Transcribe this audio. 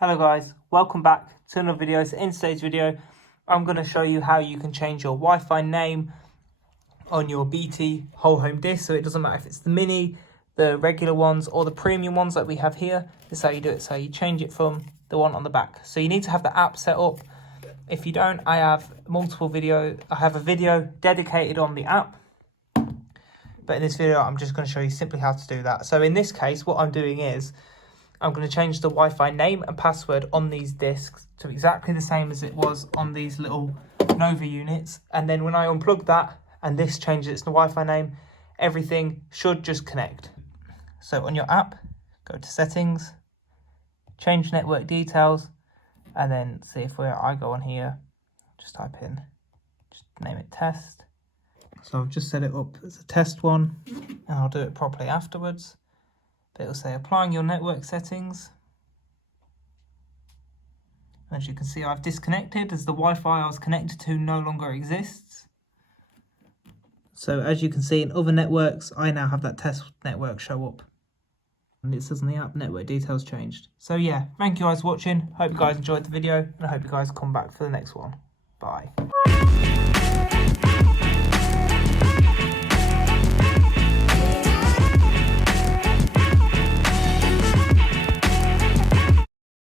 Hello guys, welcome back to another video. So in today's video, I'm going to show you how you can change your Wi-Fi name on your BT whole home dish. So it doesn't matter if it's the mini, the regular ones or the premium ones like we have here. This is how you do it. So you change it from the one on the back. So you need to have the app set up. If you don't, I have I have a video dedicated on the app. But in this video, I'm just going to show you simply how to do that. So in this case, what I'm doing is I'm going to change the Wi-Fi name and password on these discs to exactly the same as it was on these little Nova units. And then when I unplug that and this changes its Wi-Fi name, everything should just connect. So on your app, go to settings, change network details, and then see if I go on here, just type in, just name it test. So I've just set it up as a test one and I'll do it properly afterwards. It'll say applying your network settings. As you can see, I've disconnected as the Wi-Fi I was connected to no longer exists. So as you can see in other networks, I now have that test network show up. And it says on the app, network details changed. So yeah, thank you guys for watching. Hope you guys enjoyed the video and I hope you guys come back for the next one. Bye.